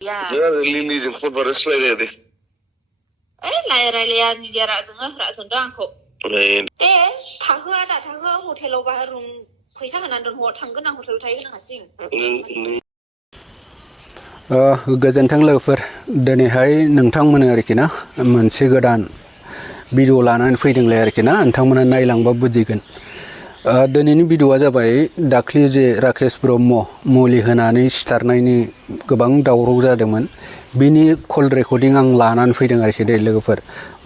Ya. Ya, Lili jeng fon baris lai deh. Lai ni dia rak dang kok. Lain. Tahu hotel baru पैसा होनानै दोनहर थांगोन आं hotel थाहैगोन आं हारसिं गोजोन्थों लोगोफोर दिनैहाय नोंथांमोन आरोखि ना मोनसे गोदान भिडिअ लानानै फैदोंलाय आरोखि ना नोंथांमोना नायलांबा बुजिगोन दिनैनि भिडिअआ जाबाय दाख्लि जे राकेश ब्रह्म मुलि होनानै सिथारनायनि गोबां दावराव जादोंमोन बिनि कल रेकर्डिं आं लानानै फैदों आरोखि दे लोगोफोर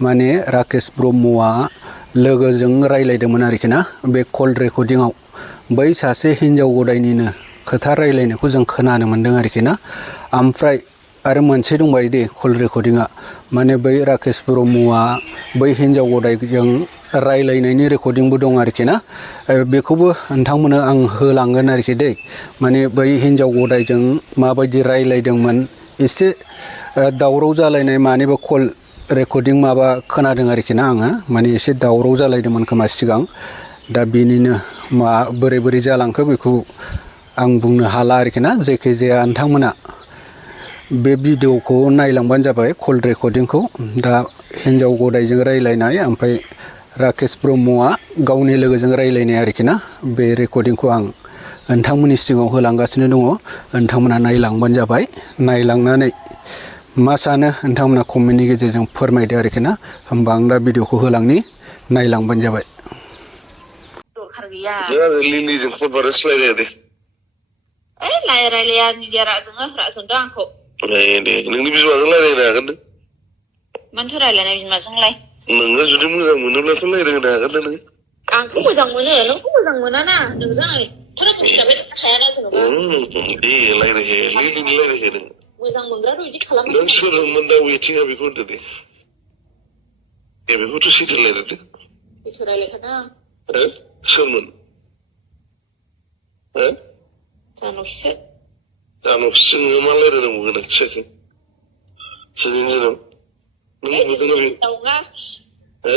माने राकेश ब्रह्मआ लोगोजों रायलायदोंमोन आरोखि ना बे कल रेकर्डिंआव बै सासे हिन्जाव गदायनिनो खोथा रायलायनायखौ जों खोनानो मोन्दों आरोखि ना ओमफ्राय आरो मोनसे दंबायो दे कल रेकर्डिंआ माने बै राकेश ब्रह्मआ बै हिन्जाव गदायजों रायलायनायनि रेकर्डिंबो दं आरोखि ना बेखौबो नोंथांमोननो आं होलांगोन आरोखि दे माने बै हिन्जाव गदायजों माबायदि रायलायदोंमोन एसे दावराव जालायनाय मानिबा कल रेकर्डिं माबा खोनादों आरोखि ना आङो माने एसे दावराव जालायदोंमोन खोमा सिगां दा बेनिनो बोरै बोरै जालांखो बेखौ आं बुंनो हाला आरोखि ना जायखिजाया नोंथांमोना बे भिडिअखौ नायलांबानो जाबाय कल रेकर्डिंखौ दा हिन्जाव गदायजों रायलायनाय ओमफ्राय राकेश ब्रह्मआ गावनि लोगोजों रायलायनाय आरोखि ना बे रेकर्डिंखौ आं नोंथांमोननि सिगाङाव होलांगासिनो दङ नोंथांमोना नायलांबानो जाबाय नायलांनानै मा सानो नोंथांमोना कमेन्टनि गेजेरजों फोरमायदो आरोखि ना होमबा आं दा भिडिअखौ होलांनि नायलांबानो जाबाय Ya, Lili jeng fon baris lai deh. Lai ni dia rak dang kok. Lain deh. Neng bisa makan lai deh kan? Mantu रायलायनाय बिमाजोंलाय नोङो जुदि मोजां मोनोब्लाथ' रायलायनो हागोन ना नोङो आंखौ मोजां मोनो नोंखौ मोजां मोना ना नोंजों आं एथ'राबो खिथाबाय थाखायाना जेनेबा दे रायलायहे लिलिनि रायलायहे नों मोजां मोनग्राथ' बिदि खालामो नों सोरजोंमोन दा वेटिङा बेखौ होनदो दे बेखौथ' सैथो रायलायदो सैथो रायलायखादों सोरमोन जानखिसो नोङो मा रायलायनांगौ गोनांथि जाखो सोरजों जोनोम नों नुदोंना बे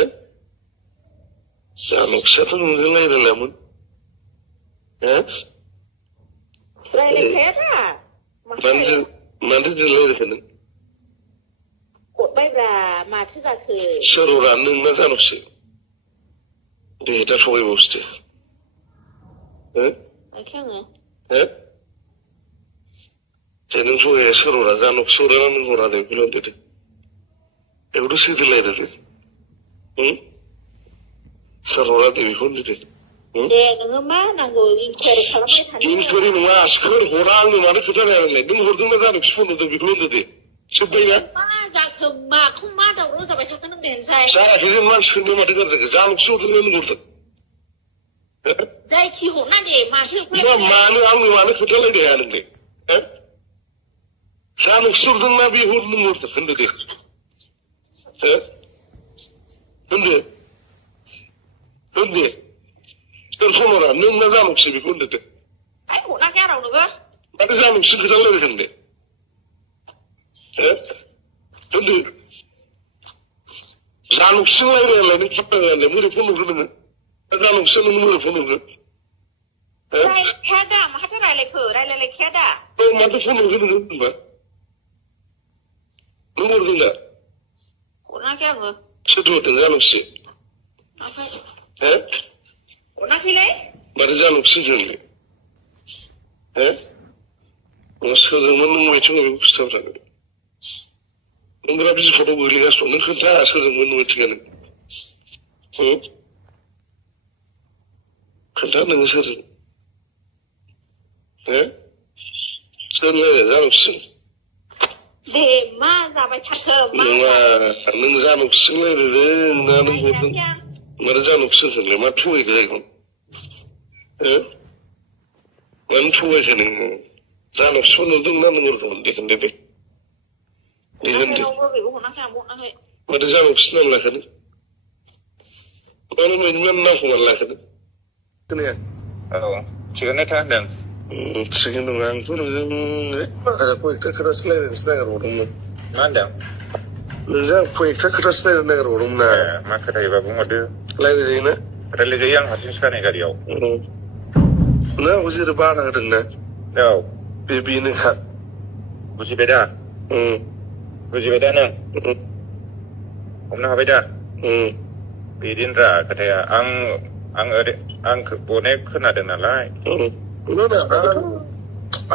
जानखियाथ' नोंजों रायलायलामोन रायलायखाया दा मानोथो रायलायखो नों हरबायब्रा माथो जाखो सोर हरा नों ना जानखिसो दे दा थगायबावसो दे आङो दे नों थगाया सोर हरा जानखिसो हरा ना नों हरा दे बेखौल' होनदो दे बेखौथ' सैथो रायलायदो दे सोर हरा दे बेखौ होनदो दे दे नोङो मा नांगौ इनकुवारि खालामबाय थानो इनकुवारि नङा सोर हरा आंनो मानो खोथा रायलायनाय नों हरदोंना जानखिसो फन हरदों बेखौल' होनदो दे जोब्बायना मा जाखो माखौ मा दावराव जाबाय थाखो नों देनसाय जायाखै जों मानसिफोरनो माथो गाज्रि जाखो जानखिसो हरदोंना नों हरदों जायखि हरना दे माथो मानो आंनो मानो खोथा रायलाया नोंलाय जानखिसो हरदोंना बे नों हरदों होनदो दे होनदो सोर फन हरा नों ना जानखिसो बेखौ होनदो दे हरनाखै आं रावनोबो माथो जानखिसो खोथा रायलायगोन दे होनदो जानखिसो रायलायालाय नों थाब रायलायालाय मोरै फन हरगोन नोङो जानखिसो नों मोरै फन हरगोन रायलायखाया दा माथो रायलायलायखाया दा माथो फन हरगोन नोङो होनबा नों हरगोन दा हरनाखै आङो सोरथो हरदों जानखिसो हरनाखैलाय माथो जानखिसो होनलाय सोरजोंमोन नों वेटिङाव बेखौ खिथाबाय थादो नों बिराद बिजिफोराव गोग्लैगासिनो नों खोन्था सोरजोंमोन वेटिङा नों खोन्था नोङो सोरजों सोर रायलाया जानखिसो दे मा जाबाय थाखो नङा नों जानखिसो रायलायदों ना नों हरदों माथो जानखिसो होनलाय मा थगायखो जायखौ मानो थगायखो नोङो जानखिसो नुदों ना नों हरदोंमोन दे होनदो दे होनदो माथो जानखिसो नाम लाखो नों मानो नामखौ मानो लाखो नों खोनाया थिगानो था होनदों थिगैनो दङ आंथ' नोंजों माखासे कयेकथा खोथासो रायलायनोसो नागिरबावदोंमोन मा होनदों नोंजों आं कयेकथा खोथासो रायलायनो नागिरबावदोंमोन ना मा खोथायोबा बुंहरदो रायलायजायोना रायलायजायो आं हारसिंसो गानै गारियाव नों आंखौ जेरै बादा होदोंना औ बेनोखा बुजिबाय दा बुजिबाय दा नों हमनो हाबाय दा बिदिनोरा खोथाया आं अनेक खोनादों नालाय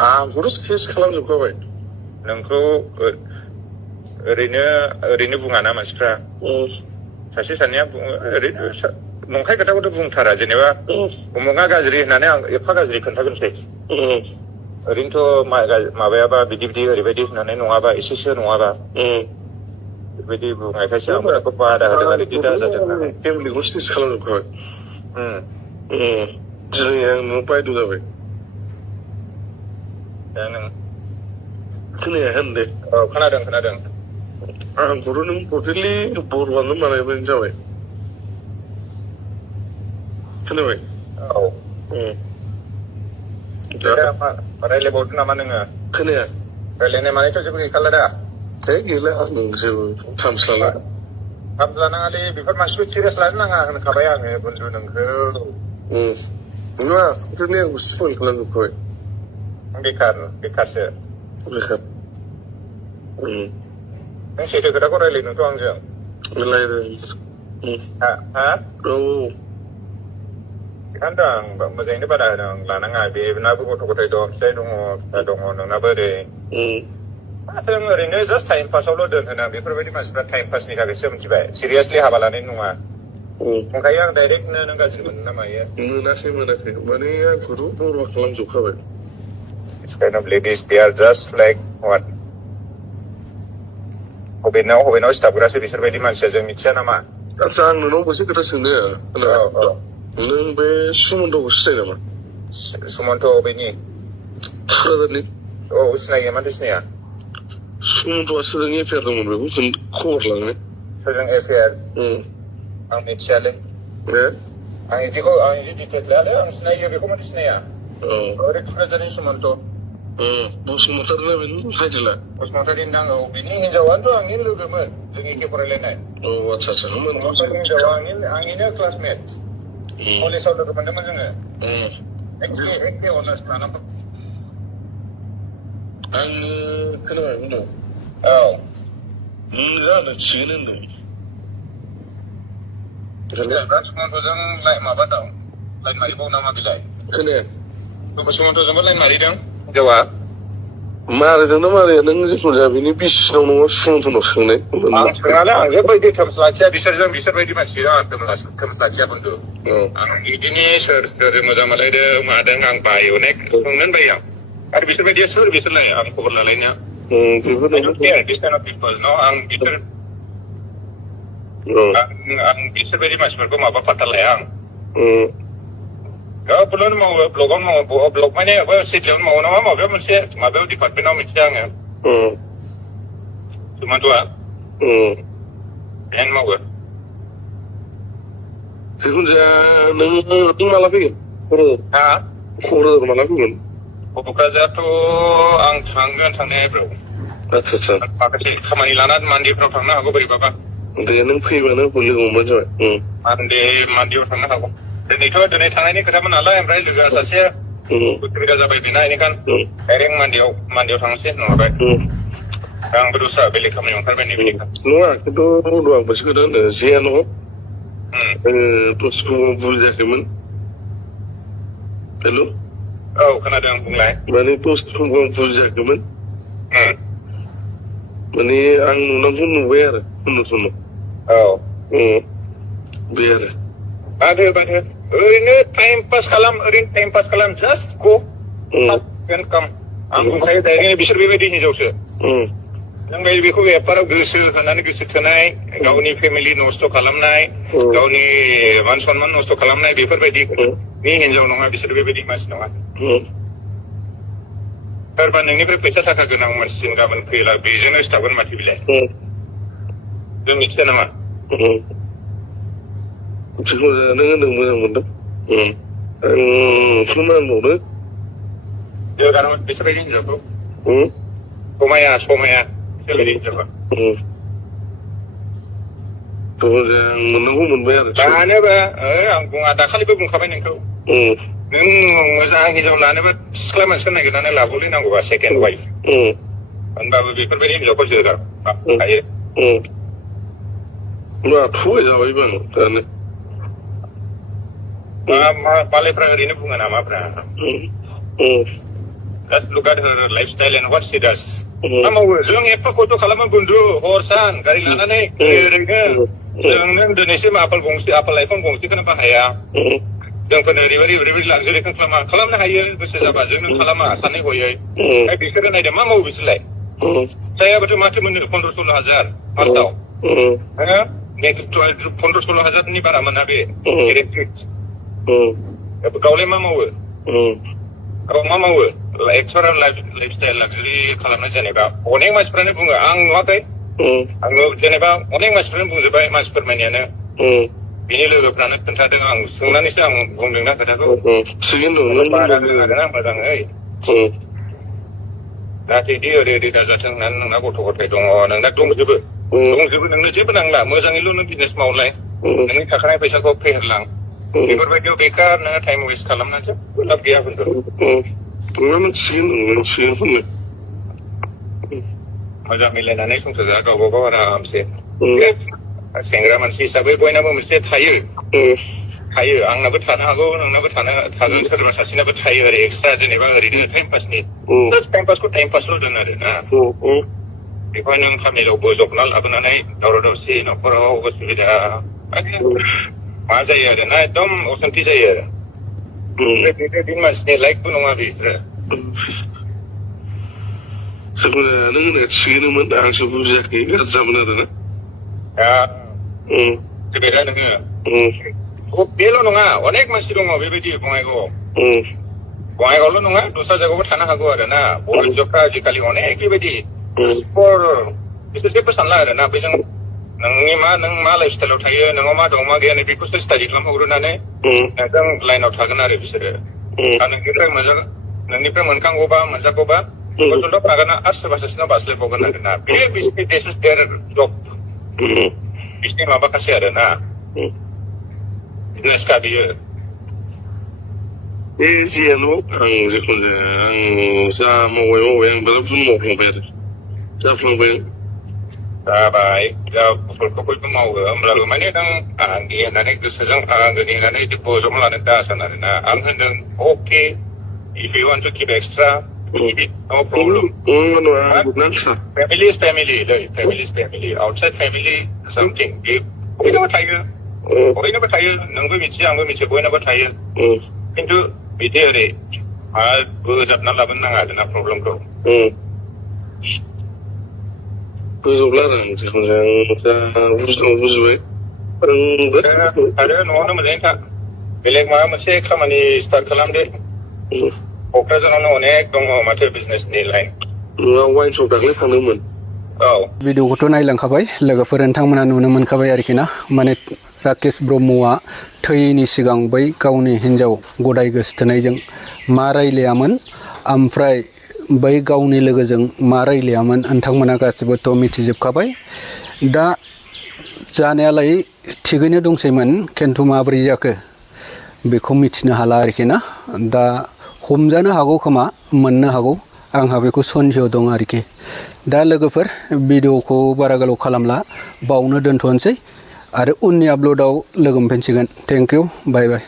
आंखौथ' केस खालामजोबखाबाय नोंखौ ओरैनो बुङाना मानसिफ्रा सासे सानैया बुङो ओरैनो नंखाय खोथाखौथ' बुंथारा जेनेबा उमुगा गाज्रि होननानै आं एफा गाज्रि खोन्थागोनसै ओरैनोथ' माबायाबा बिदि ओरैबायदि होननानै नङाबा एसेसो नङाबा बेबायदि बुंनायखायसो आं बेखौ बादा होदों आरो बिदि दाजादों होननानै फेमिलिखौ केस खालामजोबखाबाय दिनै आं न'आव बायद' जाबाय दा नों खोनाया होनदे औ खोनादों आंखौथ' नों टटेलि बरबादनो बानायबानो जाबाय खोनाबाय औ रायलायबावदो नामा नोङो खोनाया रायलायनाय मानिथ' जेबो गैखाला दा गैला आं जेबो थामस्लाला लानाङालै बेफोर मानसिखौ सिरियास लानो नाङा होनखाबाय आङो बन्धु नोंखौ नङा टटेलि आंखौ स्पइल खालामजोबखाबाय बेखारसो बेखार नों सैथो खोथाखौ रायलायनोथ' आंजों औ बेखायनोथ' आं मोजाङैनो बादा होदों आं लानाङा बेनाबो गथ' गथाय दं फिसाय दङ फिसा दङ नोंनाबो ओरै जों ओरैनो जास्ट टाइम पासावल' दोनहोनां बेफोरबायदि मानसिफ्रा टाइम पासनि थाखायसो मिथिबाय सिरियासलि हाबा लानाय नङा ओंखायनो आं डाइरेक्टनो नों गाज्रि मोनो ना मायो मोनाखै माने आंखौथ' बरबा खालामजोबखाबाय This kind of ladies, they are just like what? हबेनाव सिथाबग्रासो बिसोरबायदि मानसिया जों मिथिया नामा आदसा आं नोंनाव मोनसे खोथा सोंनो नों बे सुमन्तखौ सिनायो नामा सुमन्त बेनि क'क्राझारनि औ सिनायो माथो सिनाया सुमन्तआ सोरजों एफेयार दंमोन बेखौ खबर लानो सोरजों एफेयार आं मिथियालै आं बिदि डिटेल्स लायालै आं सिनायो बेखौ माथो सिनाया ओरै क'क्राझारनि सुमन्त बसुमतारी ना बेनो टाइटेला बसुमतारी नांगौ बिनि हिनजावानोथ' आंनि लोगोमोन जों एखे फरायलायनाय आदसा हिनजावा आंनिनो क्लासमेट कलेजाव लोगो मोनदोंमोन जोङो एखे अनार्स लानांगौ आङो खोनाबाय बुंदों औ नों जानो थिगैनो होनदों सुमन्तजों माबा दं लाइन मारिबाव नामा बिलाय खोनाया सुमन्तजोंबो लाइन मारिदों हिनजावा मारिदों ना मारिया नों जिखुनु जाया बिनि बिसिनाव नङा सुमन्तनाव सोंनाय आं सोङालै आं जेबोबायदि टर्म्स लाखिया बिसोरबायदि मानसिजों आं टर्म्स लाखिया बन्धु आं बिदिनि सोर मोजां मोनलायदों मादों आं बायो अनेक सोंनोनो बायो आं आरो बिसोरबायदिया सोर बिसोरलाय आं खबर लालायनो आं बिसोरबायदि मानसिफोरखौ माबा फात्ता लाया आं गावखौनो मावो ब्लगावनो मावो ब्लग माने सिटियावनो मावो नामा माबायाव डिपार्टमेन्टआव मिथिया आङो सुमन्तआ बेहायनो मावो जिखुनु जाया नों माला फैगोन क'क्राझार माला फैगोन क'क्राझारथ' आं थांगोन थांनाया आदसा माखासे खामानि लानानै मान्डेफ्राव थांनो हागौ बोरैबाबा दे नों फैबानो लोगो मोनबानो जाबाय मान्डेयाव थांनो हागौ दिनै थांनायनि खोथामोन नालाय ओमफ्राय लोगोआ सासे उसुबिदा जाबाय बेना बेनिखायनो डाइरेक्ट मान्डेयाव थांसै नङाबाय आंबो दस्रा बेलेग खामानियाव ओंखारबाय नै बेनिखायनो नङा खिन्थु आं मोनसे खोथा होनदों जेया न' दसे बुजियाखैमोन हेल' औ खोनादों बुंलाय माने दसे समखौ आं बुजियाखैमोन माने आं नुनांगौ नुबाय आरो उन्दै औ बे आरो बादो ओरैनो टाइम पास खालाम जास्ट गो काम आं बुंखायो डाइरेक्ट बिसोर बेबायदि हिनजावसो नों बेखौ एफाराव गोसो होनानै गोसो थोनाय गावनि फेमिलि नस्थ' खालामनाय गावनि मान सनमान नस्थ' खालामनाय बेफोरबायदि हिनजाव नङा बिसोर बेबायदि मानसि नङा सोरबा नोंनिफ्राय फैसा थाखा गोनां मानसिजों गाबोन फैला बेजोंनो सिथाबगोन माथो बिलाय जों मिथिया नामा जिखुनु जाया नों होनदों मोजां मोनदों आं फोरमायबावनो बिसोरबायदि हिनजावखौ समाया बिसोरबायदि हिनजावखौ मोननांगौ मोनबाय आरो लानोबा आं बुङा दाखालिबो बुंखाबाय नोंखौ नों मोजां हिनजाव लानोबा सिख्ला मानसिखौ नागिरनानै लाबोलै नांगौबा सेकेन्ड वाइफ होनबाबो बेफोरबायदि हिनजावखौ जोगायो मा थगायजाबायबो आं दानो मालायफ्रा ओरैनो बुङो नामाफ्रा Just look at her lifestyle and what she does. मा मावो जों एफा खस्थ' खालामो बन्धु हर सान गारि लानानै ओरैनो जों दिनैसिम आपेल आइफन गंसेखौनो बाहाया जोंफोरनो ओरैबायदि लाक्जारिखौ खालामनो हायो गोसो जाबा जों नों खालामा सानै हयै बिसोरो नायदो मा मावो बिसोरलाय फिसायाबोथ' माथो मोनो 15-16 हाजार मासाव 15-16 हाजारनि बारा मोना बे गावलाय मा मावो गाव मा मावो एक्सट्रा लाइफस्टाइल लाक्जारि खालामनाय जेनेबा अनेक मानसिफ्रानो बुङो आं नुवाखै आङो जेनेबा अनेक मानसिफ्रानो बुंजोबबाय मानसि फोरमायनायानो बिनि लोगोफ्रानो खोन्थादों आं सोंनानैसो आं बुंदोंना खोथाखौ बारा रोङादों मोजाङै नाथाय दि ओरै दाजाथों होननानै नोंना गथ' गथाय दङ नोंना दंजोबो नोंनो जेबो नांला मोजाङैल' नों बिजनेस मावलाय नोंनि थाखानाय फैसाखौ फेहेरलां बेफोरबायदियाव बेकार नोङो टाइम वेस्ट खालामनानैसो लाब गैया होनदों मोनसिगोन मोजां मिलायनानै संसार जा गावबा गाव आरामसे सेंग्रा मानसि हिसाबै बयनाबो मोनसे थायो आंनाबो थानो हागौ नोंनाबो थागोन सोरबा सासेनाबो थायो आरो एक्सट्रा जेनेबा ओरैनो टाइम पासनि टाइम पासखौ टाइम पासल' दोन आरो ना बेखौहाय नों खामानियाव बोजबना लाबोनानै दावराव दावसि न'खराव उसुबिदा मा जायो आरो ना एकदम असान्थि जायो आरो बे मानसिनि लाइफबो नङा बिसोरो सोरबा नों होननाया थिगैनोमोन आंसो बुजियाखै गाज्रि जामोन आरो ना दा नोङो बेल' नङा अनेक मानसि दङ बेबायदि बङाइगावल' नङा दस्रा जायगायावबो थानो हागौ आरो ना बर' हिनजावफ्रा आजिखालि अनेक बेबायदि बिसोर जेबो सानला आरो ना बेजों नों मा लाइफ स्टाइलाव थायो नोंनाव मा दं मा गैया बेखौसो स्टाडि खालामहरग्रोनानै नोंजों लाइनाव थागोन आरो बिसोरो नोंनिफ्राय मोनखांगौबा मोनजागौबा गथ'ल' थागोन आरो सोरबा सासेनाव बास्लायबावगोन आरो ना बे बिसोरनि जब बिसोरनि माबाखासै आरो ना बिजनेसखा बियो बे जियानो आं जिखुनु जाया आं जा मावबाय आं बिराद बुहुम मावफ्लांबाय आरो जाफ्लांबाय जाबाय गथ'फोरखौ बयबो मावो होमब्लाबो माने नों आंनि होननानै गोसोजों आंगोनि होननानै बोजबना लानो दासान आरो ना आं होनदों अके if you want to keep extra keep it no problem family is family outside family something बयनाबो थायो नोंबो मिथियो आंबो मिथियो बयनाबो थायो खिन्थु बिदि ओरै बोजाबना लाबोनो नाङा आरोना प्रब्लेमखौ बुजोबला आरो आं जिखुनु जाया बुजिबाय आरो न'आवनो मोजाङै था बेलेग माबा मोनसे खामानि स्टार्ट खालामदो क'क्राझारावनो अनेक दङ माथो बिजनेसनि लाइन वाइन शप दाख्लै थांदोंमोन भिडिअखौथ' नायलांखाबाय लोगोफोर नोंथांमोना नुनो मोनखाबाय आरोखि ना माने राकेश ब्रह्मआ थैयैनि सिगां बै गावनि हिन्जाव गदाय गोसोथोनायजों मा रायलायामोन ओमफ्राय बै गावनि लोगोजों मा रायलायामोन नोंथांमोना गासिबोथ' मिथिजोबखाबाय दा जानायालाय थिगैनो दंसैमोन खिन्थु माबोरै जाखो बेखौ मिथिनो हाला आरोखि ना दा हमजानो हागौ खोमा मोननो हागौ आंहा बेखौ सन्देह दं आरोखि दा लोगोफोर भिडिअखौ बारा गोलाव खालामला बावनो दोनथ'नोसै आरो उननि आपल'डआव लोगो मोनफिनसिगोन थेंक इउ बाय बाय